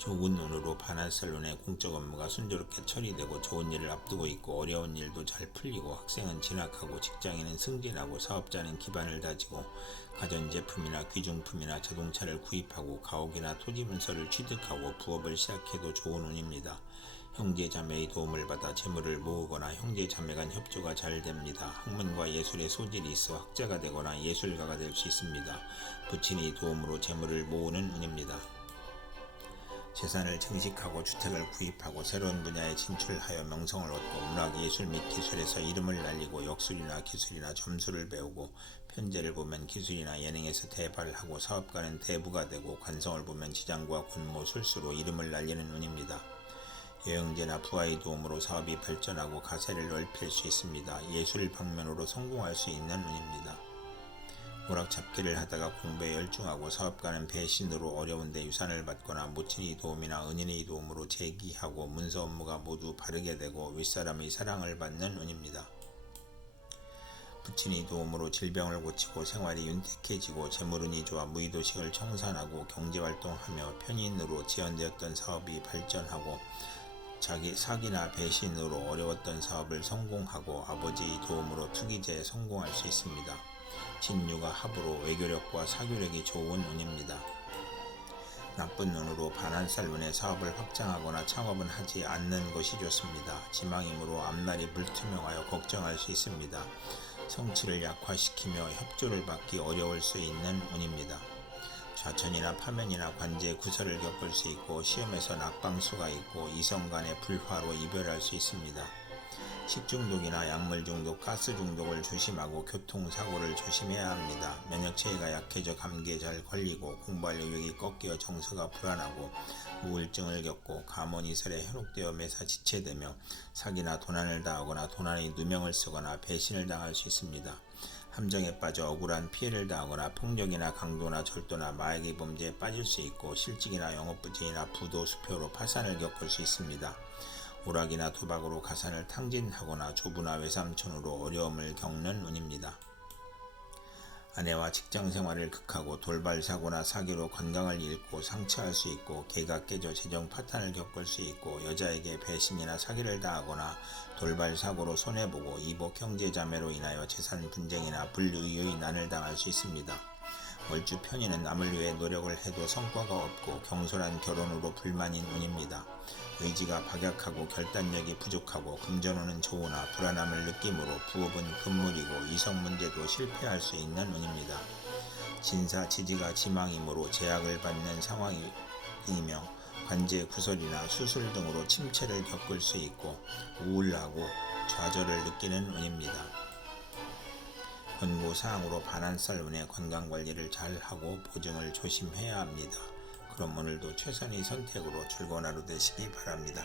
좋은 운으로 반환살론의 공적 업무가 순조롭게 처리되고 좋은 일을 앞두고 있고 어려운 일도 잘 풀리고 학생은 진학하고 직장인은 승진하고 사업자는 기반을 다지고 가전제품이나 귀중품이나 자동차를 구입하고 가옥이나 토지 문서를 취득하고 부업을 시작해도 좋은 운입니다. 형제 자매의 도움을 받아 재물을 모으거나 형제 자매 간 협조가 잘 됩니다. 학문과 예술의 소질이 있어 학자가 되거나 예술가가 될 수 있습니다. 부친의 도움으로 재물을 모으는 운입니다. 재산을 증식하고 주택을 구입하고 새로운 분야에 진출하여 명성을 얻고 문학, 예술 및 기술에서 이름을 날리고 역술이나 기술이나 점수를 배우고 편제를 보면 기술이나 예능에서 대발을 하고 사업가는 대부가 되고 관성을 보면 지장과 권모, 술수로 이름을 날리는 운입니다. 여행제나 부하의 도움으로 사업이 발전하고 가세를 넓힐 수 있습니다. 예술 방면으로 성공할 수 있는 운입니다. 오락잡기를 하다가 공부에 열중하고 사업가는 배신으로 어려운데 유산을 받거나 모친의 도움이나 은인의 도움으로 재기하고 문서 업무가 모두 바르게 되고 윗사람의 사랑을 받는 운입니다. 부친의 도움으로 질병을 고치고 생활이 윤택해지고 재물운이 좋아 무의도식을 청산하고 경제활동하며 편인으로 지연되었던 사업이 발전하고 자기 사기나 배신으로 어려웠던 사업을 성공하고 아버지의 도움으로 투기제에 성공할 수 있습니다. 진유가 합으로 외교력과 사교력이 좋은 운입니다. 나쁜 눈으로 반환살 운의 사업을 확장하거나 창업은 하지 않는 것이 좋습니다. 지망이므로 앞날이 불투명하여 걱정할 수 있습니다. 성취를 약화시키며 협조를 받기 어려울 수 있는 운입니다. 좌천이나 파면이나 관제 구설을 겪을 수 있고 시험에서 낙방수가 있고 이성 간의 불화로 이별할 수 있습니다. 식중독이나 약물 중독, 가스 중독을 조심하고 교통사고를 조심해야 합니다. 면역체계가 약해져 감기에 잘 걸리고 공부할 의욕이 꺾여 정서가 불안하고 우울증을 겪고 감원이설에 현혹되어 매사 지체되며 사기나 도난을 당하거나 도난의 누명을 쓰거나 배신을 당할 수 있습니다. 함정에 빠져 억울한 피해를 당하거나 폭력이나 강도나 절도나 마약의 범죄에 빠질 수 있고 실직이나 영업부진이나 부도 수표로 파산을 겪을 수 있습니다. 오락이나 도박으로 가산을 탕진하거나 조부나 외삼촌으로 어려움을 겪는 운입니다. 아내와 직장 생활을 극하고 돌발 사고나 사기로 건강을 잃고 상처할 수 있고 개가 깨져 재정 파탄을 겪을 수 있고 여자에게 배신이나 사기를 당하거나 돌발 사고로 손해보고 이복 형제 자매로 인하여 재산 분쟁이나 분류의 난을 당할 수 있습니다. 월주 편인은 남을 위해 노력을 해도 성과가 없고 경솔한 결혼으로 불만인 운입니다. 의지가 박약하고 결단력이 부족하고 금전운은 좋으나 불안함을 느끼므로 부업은 금물이고 이성 문제도 실패할 수 있는 운입니다. 진사 지지가 지망이므로 제약을 받는 상황이며 관제 구설이나 수술 등으로 침체를 겪을 수 있고 우울하고 좌절을 느끼는 운입니다. 권고사항으로 반환살 운의 건강관리를 잘하고 보증을 조심해야 합니다. 그럼 오늘도 최선의 선택으로 즐거운 하루 되시기 바랍니다.